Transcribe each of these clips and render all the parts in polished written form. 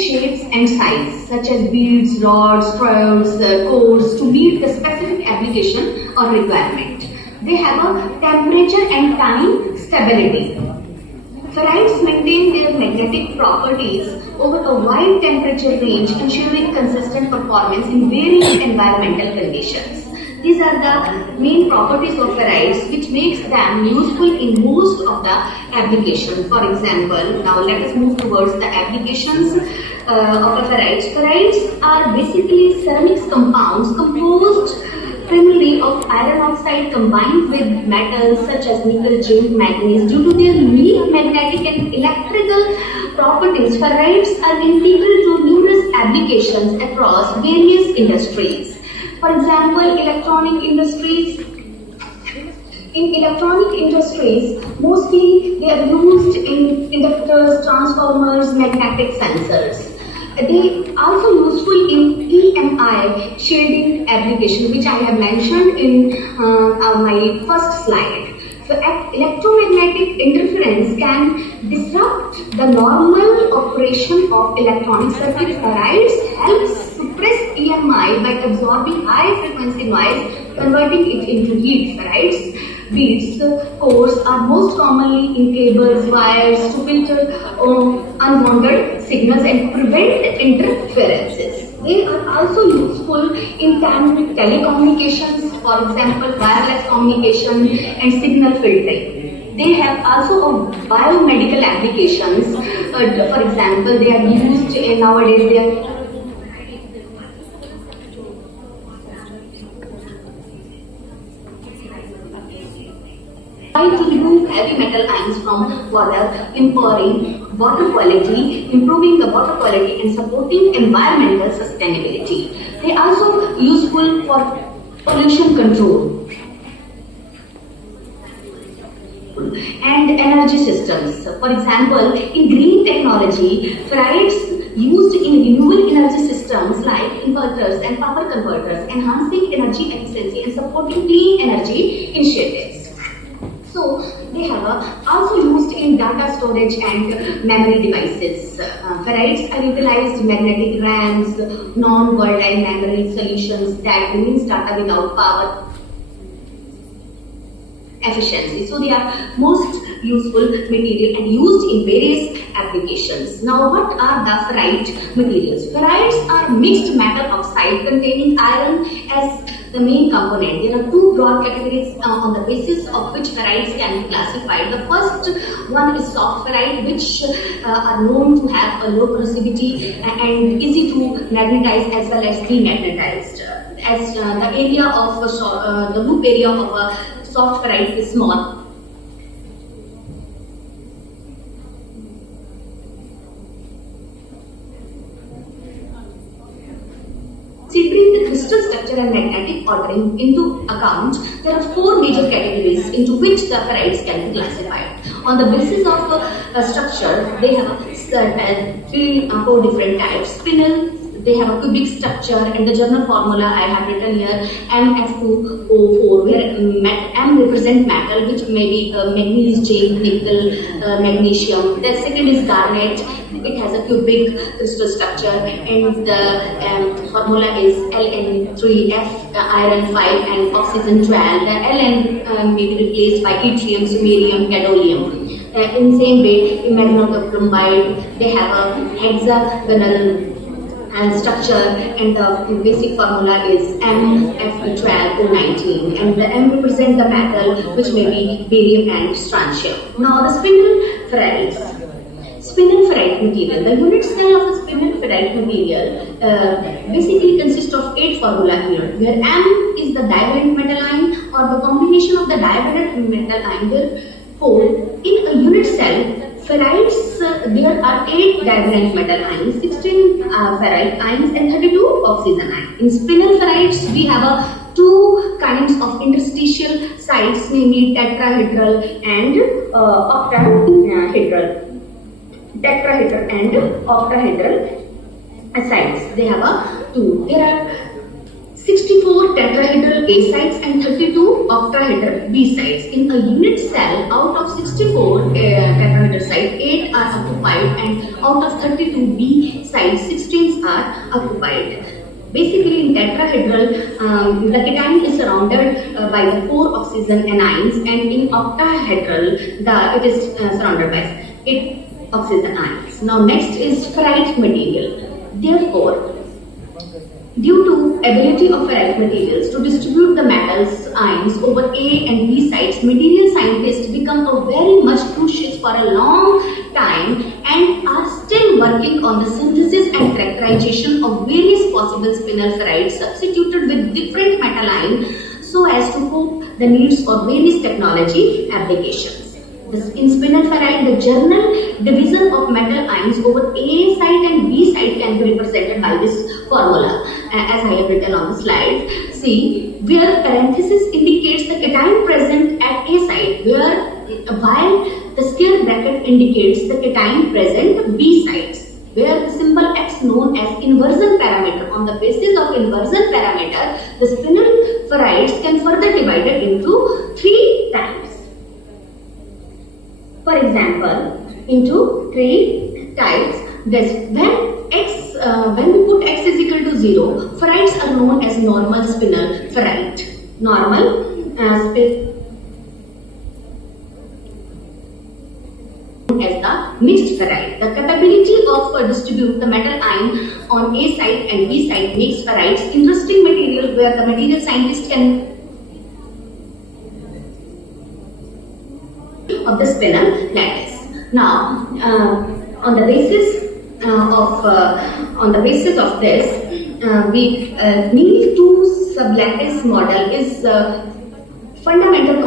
shapes and sizes, such as beads, rods, threads, cores, to meet the specific application or requirement. They have a temperature and time stability. Ferrites maintain their magnetic properties over a wide temperature range, ensuring consistent performance in various environmental conditions. These are the main properties of ferrites which makes them useful in most of the applications. For example, now let us move towards the applications of the ferrites. Ferrites are basically ceramics compounds composed primarily of iron oxide combined with metals such as nickel, zinc, manganese. Due to their unique magnetic and electrical properties, ferrites are integral to numerous applications across various industries. For example, electronic industries. In electronic industries, mostly they are used in inductors, transformers, magnetic sensors. They are also useful in EMI shading application, which I have mentioned in my first slide. So, electromagnetic interference can disrupt the normal operation of electronic circuit. Ferrites helps suppress EMI by absorbing high frequency noise, converting it into heat. Ferrites beads, cores are most commonly in cables, wires to filter unwanted signals and prevent interferences. They are also useful in telecommunications, for example, wireless communication and signal filtering. They have also biomedical applications. For example, they are used nowadays. They are to remove heavy metal ions from water, improving water quality, and supporting environmental sustainability. They are also useful for pollution control and energy systems. For example, in green technology, ferrites used in renewable energy systems like inverters and power converters, enhancing energy efficiency and supporting clean energy initiatives. So, they have also used in data storage and memory devices. Ferrites are utilized magnetic RAMs, non-volatile memory solutions that remains data without power efficiency. So, they are most useful material and used in various applications. Now, what are the ferrite materials? Ferrites are mixed metal oxide containing iron as the main component. There are two broad categories on the basis of which ferrites can be classified. The first one is soft ferrite, which are known to have a low corrosivity and easy to magnetize as well as demagnetized. As the area of the loop area of a soft ferrite is small. Considering the crystal structure and magnetic ordering into account, there are four major categories into which the ferrites can be classified. On the basis of structure, they have four different types. Spinel, they have a cubic structure, and the journal formula I have written here, MF2O4, where M represent metal, which may be manganese, zinc, nickel, magnesium. The second is garnet. It has a cubic crystal structure, and the formula is Ln3F, iron 5 and oxygen 12. The Ln may be replaced by yttrium, samarium, gadolinium. In same way, in magnetobromide, they have a hexagonal structure, and the basic formula is MF12O19, and the M represents the metal, which may be barium and strontium. Now the spinel ferrites. Spinel ferrite material. The unit cell of the spinel ferrite material basically consists of 8 formula here, where M is the divalent metal ion or the combination of the divalent metal ion. Therefore, in a unit cell, ferrites, there are 8 divalent metal ions, 16 ferrite ions and 32 oxygen ions. In spinel ferrites, we have two kinds of interstitial sites, namely tetrahedral and octahedral. Tetrahedral and octahedral sites. They have two. There are 64 tetrahedral A sites and 32 octahedral B sites. In a unit cell, out of 64 tetrahedral sites, 8 are occupied, and out of 32 B sites, occupied. Basically, in tetrahedral, the cation is surrounded by the 4 oxygen anions, and in octahedral, it is surrounded by 8 oxygen ions. Now, next is ferrite material. Therefore, due to ability of ferrite materials to distribute the metals ions over A and B sites, material scientists become a very much crucial for a long time and are still working on the synthesis and characterization of various possible spinel ferrites substituted with different metal ions so as to cope the needs for various technology applications. In spinel ferrite, the general division of metal ions over A site and B site can be represented by this formula, as I have written on the slide. See, where parenthesis indicates the cation present at A site, while the square bracket indicates the cation present B sites, where the symbol X known as inversion parameter. On the basis of inversion parameter, the spinel ferrites can further divide it into 3 types. For example, into 3 types. When we put X is equal to 0, ferrites are known as normal spinel ferrite. Normal as the mixed ferrite. The capability of distribute the metal ion on A site and B site makes ferrites interesting material where the material scientist can of the spinel lattice. Now, on the basis of this, we Day-2 sublattice model is fundamental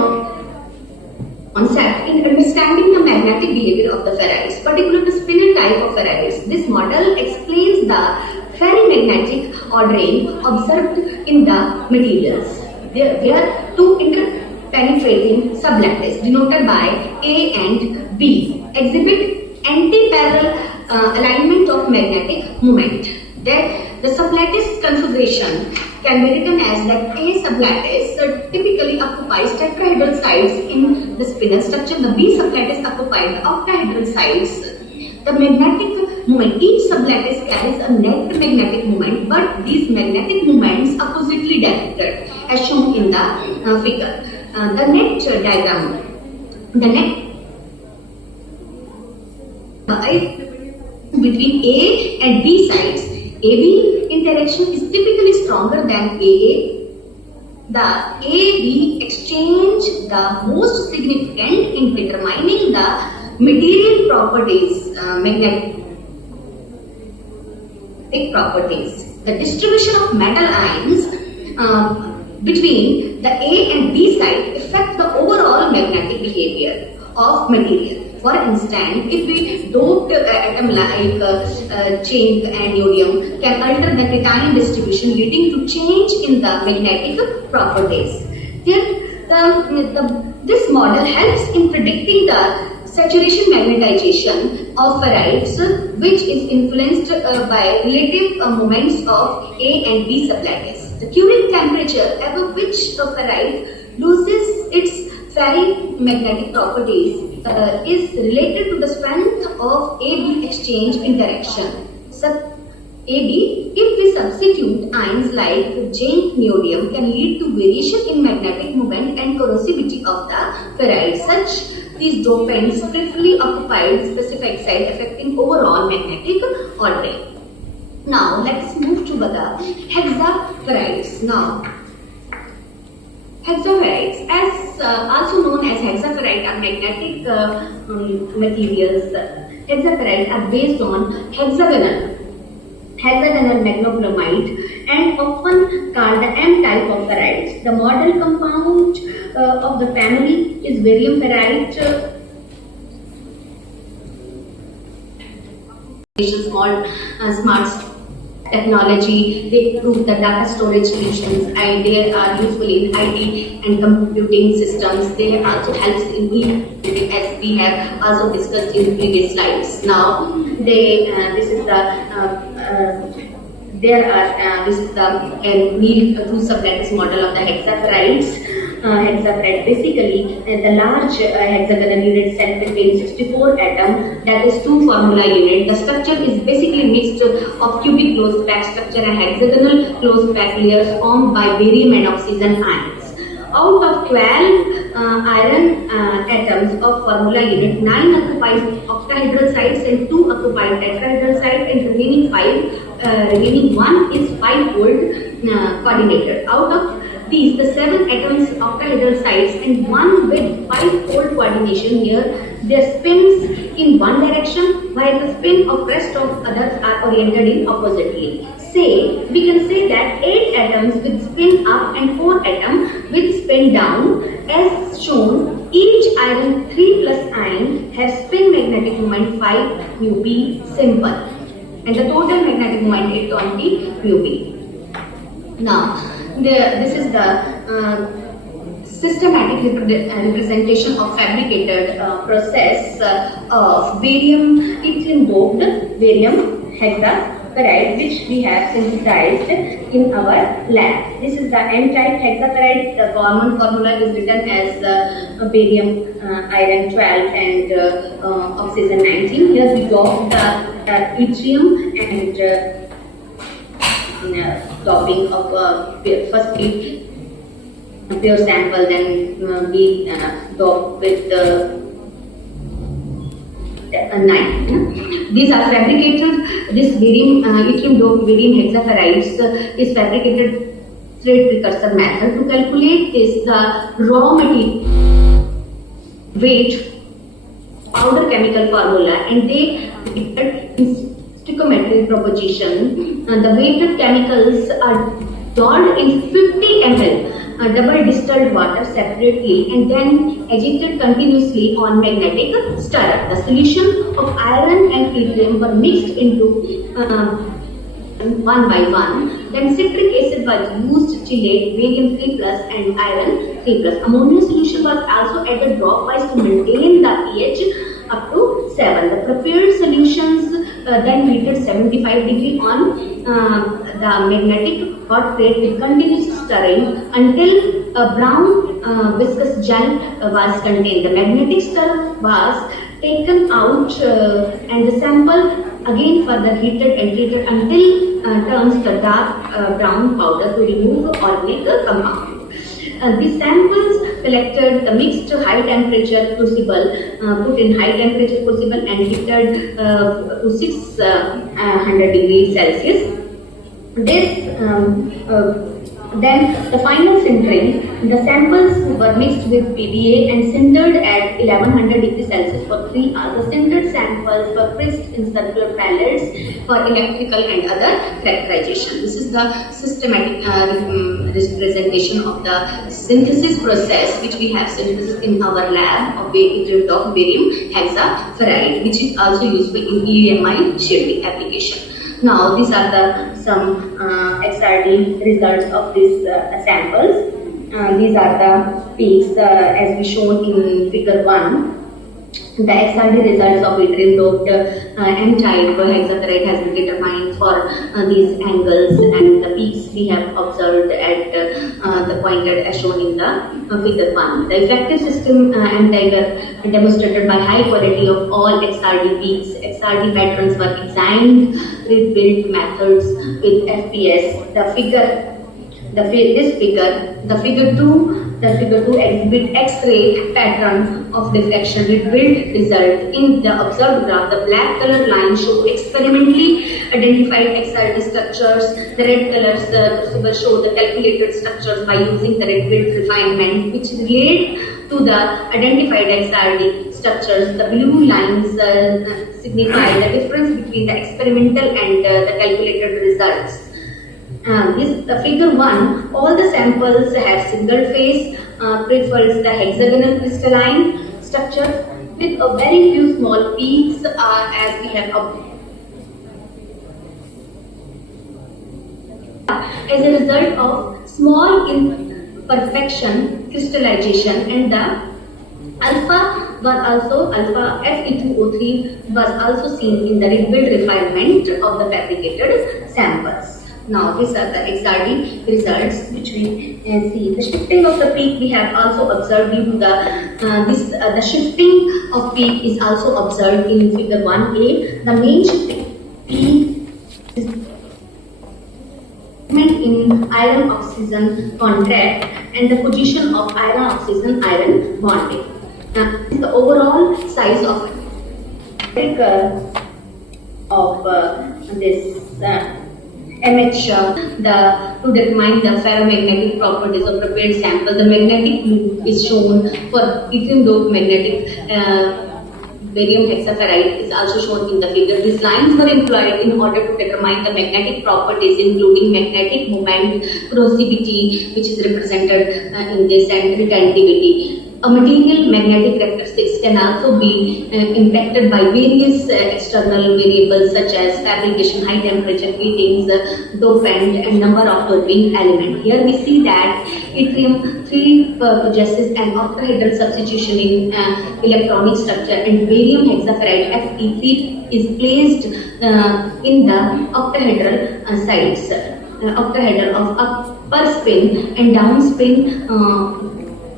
concept in understanding the magnetic behavior of the ferrites, particularly the spinel type of ferrites. This model explains the ferrimagnetic ordering observed in the materials. There are 2 interpenetrating sublattices denoted by A and B exhibit anti-parallel alignment of magnetic moment. The sublattice configuration can be written as that A sublattice typically occupies tetrahedral sites in the spinel structure. The B sublattice occupies the octahedral sites. The magnetic moment, each sublattice carries a net magnetic moment, but these magnetic moments oppositely directed, as shown in the figure. The net diagram, the net between A and B sites, AB interaction is typically stronger than AA. The AB exchange the most significant in determining the material properties, magnetic properties. The distribution of metal ions between the A and B site affect the overall magnetic behavior of material. For instance, if we doped atom like zinc and neodymium can alter the cation distribution, leading to change in the magnetic properties. This model helps in predicting the saturation magnetization of ferrites, which is influenced by relative moments of A and B sublattice. The Curing temperature above which a ferrite loses its ferrimagnetic properties is related to the strength of AB exchange interaction. AB, if we substitute ions like zinc, neodymium, can lead to variation in magnetic moment and corrosivity of the ferrite. Such these dopants briefly occupied specific site, affecting overall magnetic ordering. Now let's move to the hexaferrites. Now, hexaferrites, as also known as hexaferrite, are magnetic materials. Hexaferrites are based on hexagonal magnobromide and often called the M-type of ferrites. The model compound of the family is barium ferrite. Smart technology, they improve the data storage solutions, and they are useful in IT and computing systems. They also helps in e-learning, as we have also discussed in previous slides. Now, this is the Day-2 sublattice model of the hexaferrites. Hexaferrite, basically the large hexagonal unit set between 64 atoms, that is 2 formula unit. The structure is basically mixed of cubic closed pack structure and hexagonal closed pack layers formed by barium and oxygen ions. Out of 12 iron atoms of formula unit, 9 occupied octahedral sites and 2 occupied tetrahedral sites, and remaining 1 is 5-fold coordinated. Out of these, the 7 atoms octahedral sites and 1 with 5-fold coordination here, their spins in one direction, while the spin of rest of others are oriented in oppositely. Say, we can say that 8 atoms with spin up and 4 atoms with spin down, as shown. Each iron 3 plus ion has spin magnetic moment 5 mu p simple, and the total magnetic moment 820 mu p. Now, this is the systematic representation of fabricated process of barium lithium doped barium hexaferrite, which we have synthesized in our lab. This is the N-type hexaferrite. The common formula is written as barium iron 12 and oxygen 19. Here we got the yttrium and topping of first pure sample, then we dop with 9. These are fabricated. This barium yttrium doped barium hexaferrites is fabricated thread precursor method. To calculate this, the raw material weight powder chemical formula, and they in stoichiometric proposition. The weighted chemicals are dissolved in 50 ml double distilled water separately and then agitated continuously on magnetic stirrer. The solution of iron and yttrium were mixed into one by one. Then citric acid was used to chelate barium 3 plus and iron 3 plus. Ammonia solution was also added dropwise to maintain the pH up to 7. The prepared solutions then heated 75 degree on the magnetic hot plate with continuous stirring until a brown viscous gel was contained. The magnetic stir was taken out and the sample again further heated and treated until turns the dark brown powder to remove organic compound. These samples collected the mixed high temperature crucible, put in high temperature crucible and heated to 600 degrees Celsius. Then the final sintering, the samples were mixed with PBA and sintered at 1100 degrees Celsius for 3 hours. The sintered samples were pressed in circular pellets for electrical and other characterization. This is the systematic representation of the synthesis process which we have synthesized in our lab of barium hexaferrite, which is also useful in EMI shielding application. Now these are some XRD results of these samples. These are the peaks as we shown in figure 1. The XRD results of yttrium doped N-type hexaferrite has been determined for these angles, and the peaks we have observed at the pointed as shown in the figure 1. The effective system N-type demonstrated by high quality of all XRD peaks. XRD patterns were examined with built methods with FPS. The figure 2 exhibit X-ray pattern of diffraction with built result. In the observed graph, the black colored lines show experimentally identified XRD structures. The red colors show the calculated structures by using the red built refinement, which relate to the identified XRD structures. The blue lines signify the difference between the experimental and the calculated results. This figure 1, all the samples have single phase, prefers the hexagonal crystalline structure with a very few small peaks as we have observed. As a result of small imperfection crystallization, and the alpha Fe2O3 was also seen in the rebuild refinement of the fabricated samples. Now these are the XRD results which we see. The shifting of the peak we have also observed due to the shifting of peak is also observed in figure 1a. The main shifting peak is iron oxygen contract and the position of iron oxygen iron bonding. The overall size of this MH to determine the ferromagnetic properties of prepared sample. The magnetic loop is shown for yttrium doped magnetic barium hexaferrite is also shown in the figure. These lines were employed in order to determine the magnetic properties including magnetic moment, corrosivity, which is represented in this, and retentivity. A material magnetic characteristics can also be impacted by various external variables such as fabrication, high temperature, heatings, dopant, and number of doping element. Here we see that yttrium 3 possesses an octahedral substitution in electronic structure, and barium hexaferrite Fe3 is placed in the octahedral sites, octahedral of upper spin and down spin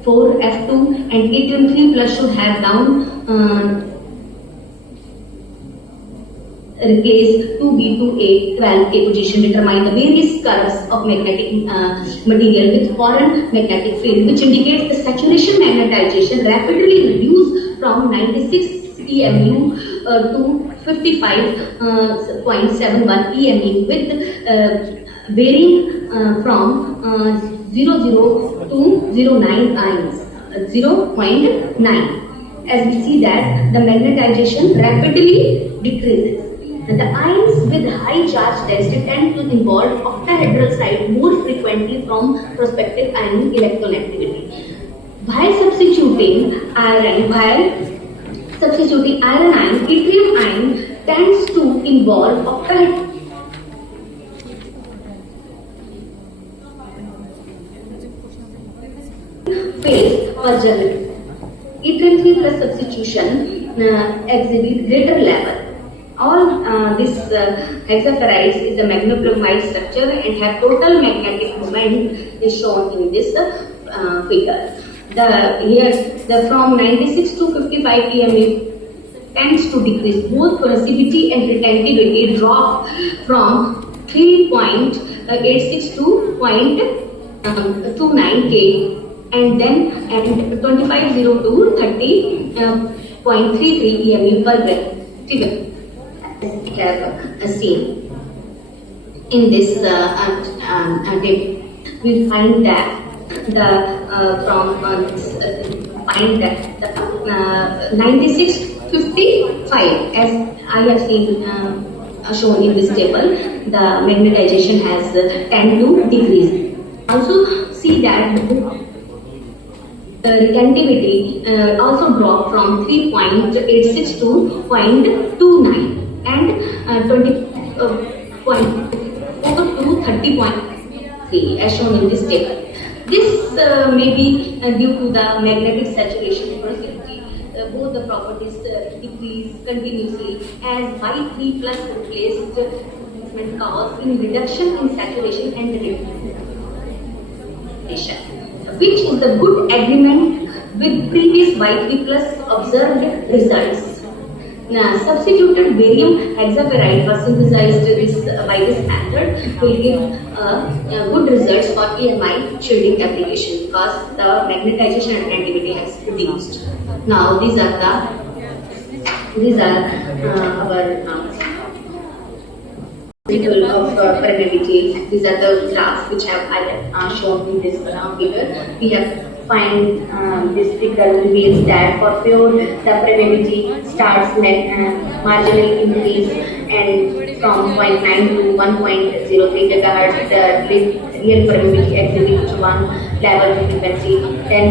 4 F2, and yttrium 3 plus should have down replace 2B2A 12A position. Determine the various curves of magnetic material with foreign magnetic field, which indicates the saturation magnetization rapidly reduced from 96 EMU to 55.71 EMU with varying from 00 to 09 ions, 0.9. As we see that the magnetization rapidly decreases. And the ions with high charge density tend to involve octahedral site more frequently from prospective ion electronegativisity. While substituting iron ion, yttrium ion tends to involve octahedral phase or journey. Yttrium 3 plus substitution exhibit greater level. All this hexaferrites is a magnebromide structure and have total magnetic moment is shown in this figure. From 96 to 55 EMU tends to decrease. Both corrosivity and retentivity drop from 3.86 to 0.29 K, and then at 25.0 to 30.33 EMU per gram. Figure we have seen in this table. We find that find that the 9655, as I have seen shown in this table, the magnetization has tend to decrease. Also see that the retentivity also dropped from 3.86 to 0.29 and 20.4 to 30.3 as shown in this table. This may be due to the magnetic saturation porosity. Both the properties decrease continuously as Y3 plus replaced cause in reduction in saturation and retention, which is the good agreement with previous Y3 plus observed results. Substituted barium hexaferrite was synthesized by this method will give good results for EMI shielding application because the magnetization and retentivity has reduced. Now these are our table of permeability. These are the graphs which I have shown in this figure. We have find this figure reveals that for pure the permeability starts marginally increase and from 0.9 to 1.03 gigahertz the real permeability exhibits one level of frequency. Then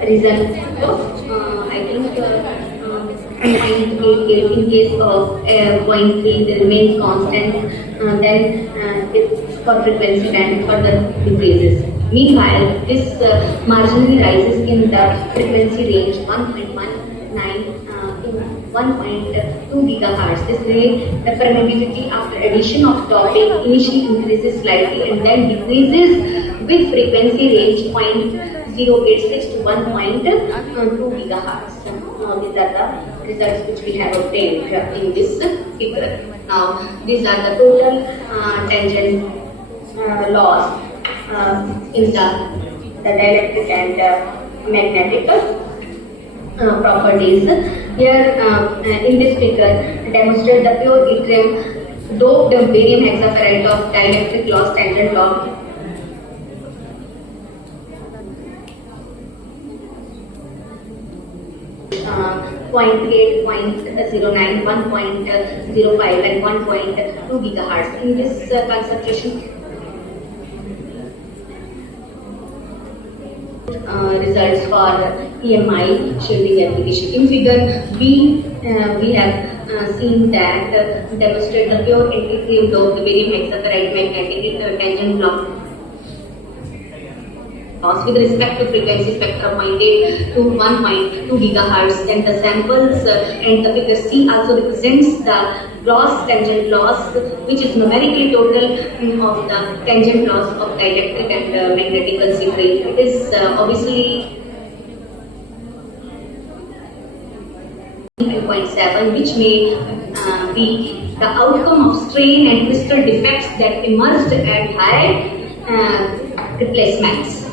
result I think 0.88 in case of 0.3 it remains constant, then its for frequency band further decreases. Meanwhile, this marginally rises in the frequency range 1.19 to 1.2 gigahertz. This way, the permeability after addition of doping initially increases slightly and then decreases with frequency range 0.086 to 1.2 gigahertz. Now, these are the results which we have obtained in this figure. Now, these are the total tangent laws in the dielectric and magnetic properties. Here in this figure demonstrate the pure yttrium doped barium hexaferrite of dielectric laws, tangent law. Uh, 0.8, 0.09, 1.05 and 1.2 gigahertz. In this concentration results for EMI shielding application. In figure B, we have seen that demonstrate the pure anti-yttrium doped barium hexaferrite magnetic tangent block with respect to frequency spectrum 0.8 to 1.2 gigahertz. Then the samples and the figure C also represents the loss, tangent loss, which is numerically total of the tangent loss of dielectric and magnetical secret. It is obviously 2.7, which may be the outcome of strain and crystal defects that emerged at high replacements.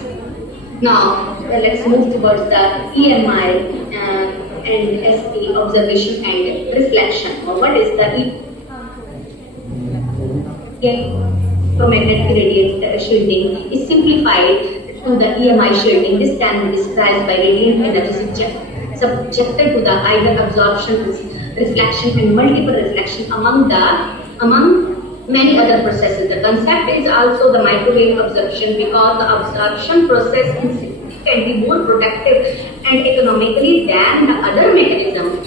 Now, let's move towards the EMI and SE, observation and reflection. What is the electromagnetic radiant shielding is simplified to the EMI shielding. This can be described by radiant energy subjected to the either absorption, reflection and multiple reflection among many other processes. The concept is also the microwave absorption, because the absorption process can be more productive and economically than the other mechanism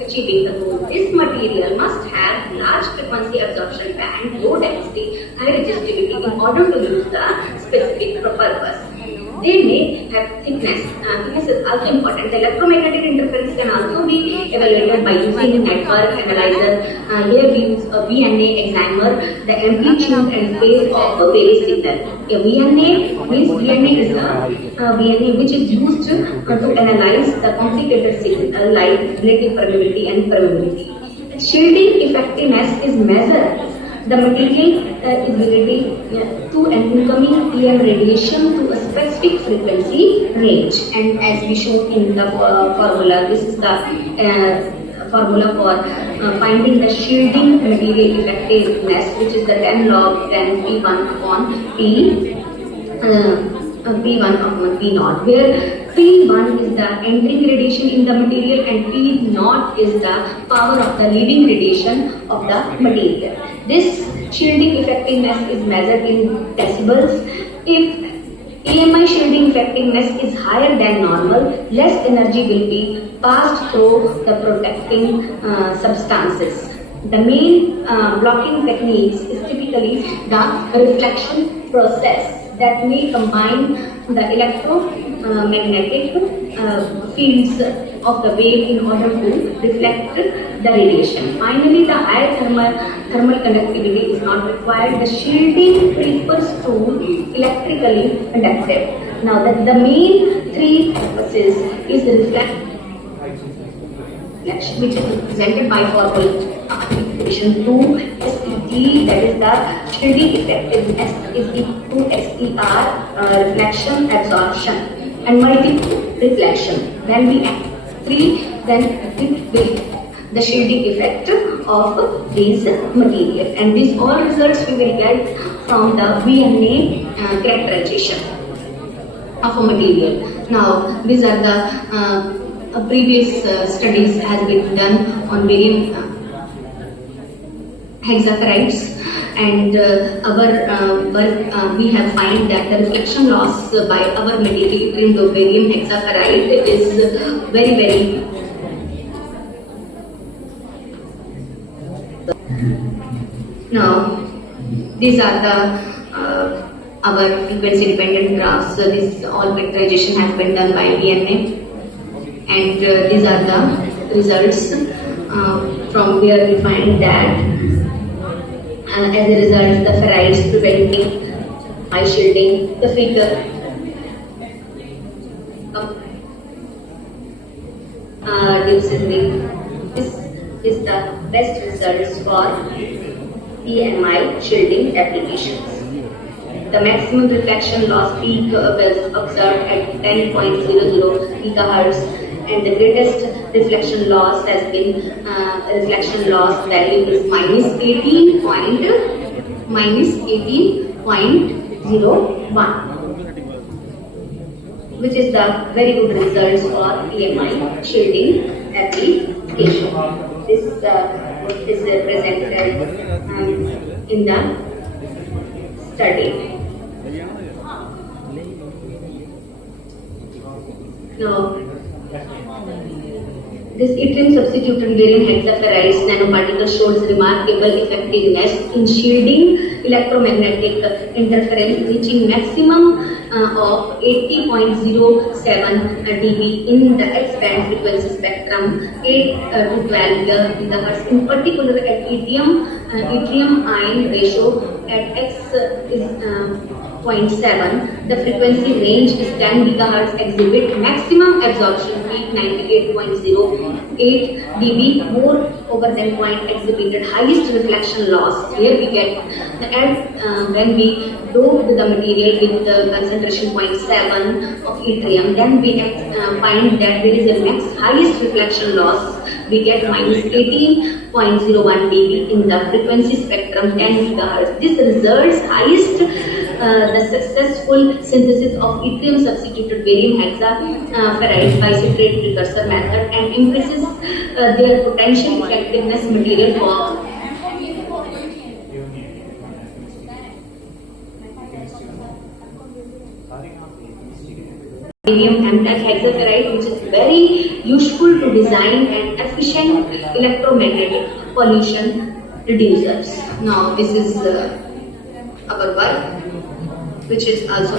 achieving the goal. This material must have large frequency absorption band, low density, high resistivity in order to use the specific purpose. They may have thickness. Thickness is also important. The electromagnetic interference can also be evaluated by using a network analyzer. Here we use a VNA examiner, the amplitude and phase of a wave signal. A VNA means VNA is the VNA which is used to analyze the complicated signal like relative permeability and permeability. Shielding effectiveness is measured the material is related to an incoming EM radiation to a specific frequency range. And as we shown in the formula, this is the formula for finding the shielding material effectiveness, which is the 10 log 10 P1 upon P P1 upon P naught, where P1 is the entering radiation in the material and P naught is the power of the leaving radiation of the material. This shielding effectiveness is measured in decibels. If EMI shielding effectiveness is higher than normal, less energy will be passed through the protecting substances. The main blocking techniques is typically the reflection process that may combine the electromagnetic fields of the wave in order to reflect the radiation. Finally, the higher thermal conductivity is not required. The shielding refers to electrically conductive. Now, the main three purposes is the reflection, which is represented by formula equation 2 SET, that is the shielding effectiveness is equal to SER, reflection, absorption, and multiple reflection. When we add 3, then it will the shielding effect of these material, and these all results we will get from the VNA characterization of a material. Now, these are the previous studies has been done on barium hexaferides, and our work we have find that the reflection loss by our material trimmed barium hexaferride is very Now, these are the our frequency dependent graphs. So this all vectorization has been done by VNA, and these are the results from where we find that as a result the ferrites preventing high shielding. The figure this is the best results for EMI shielding applications. The maximum reflection loss peak was observed at 10.00 gigahertz, and the greatest reflection loss has been reflection loss value is -18.01, which is the very good results for EMI shielding application. This is presented in the study. Now, this yttrium substituted barium hexaferrite nanoparticle shows remarkable effectiveness in shielding electromagnetic interference, reaching maximum of 80.07 dB in the X-band frequency spectrum, 8 to 12 gigahertz. In particular, at yttrium ion ratio at X is 0.7, the frequency range is 10 gigahertz, exhibit maximum absorption peak 98.08 dB, more over than point exhibited highest reflection loss. Here we get when we doped the material with the concentration 0.7 of yttrium, then we find that there is a highest reflection loss. We get -18.01 dB in the frequency spectrum 10 gigahertz. This results highest the successful synthesis of yttrium substituted barium hexaferrite by citrate precursor method and increases their potential effectiveness material for barium hexaferrite, which is very useful to design and efficient electromagnetic pollution reducers. Now this is our work, which is also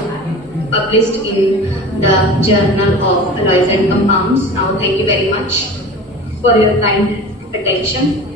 published in the Journal of Alloys and Compounds. Now thank you very much for your kind attention.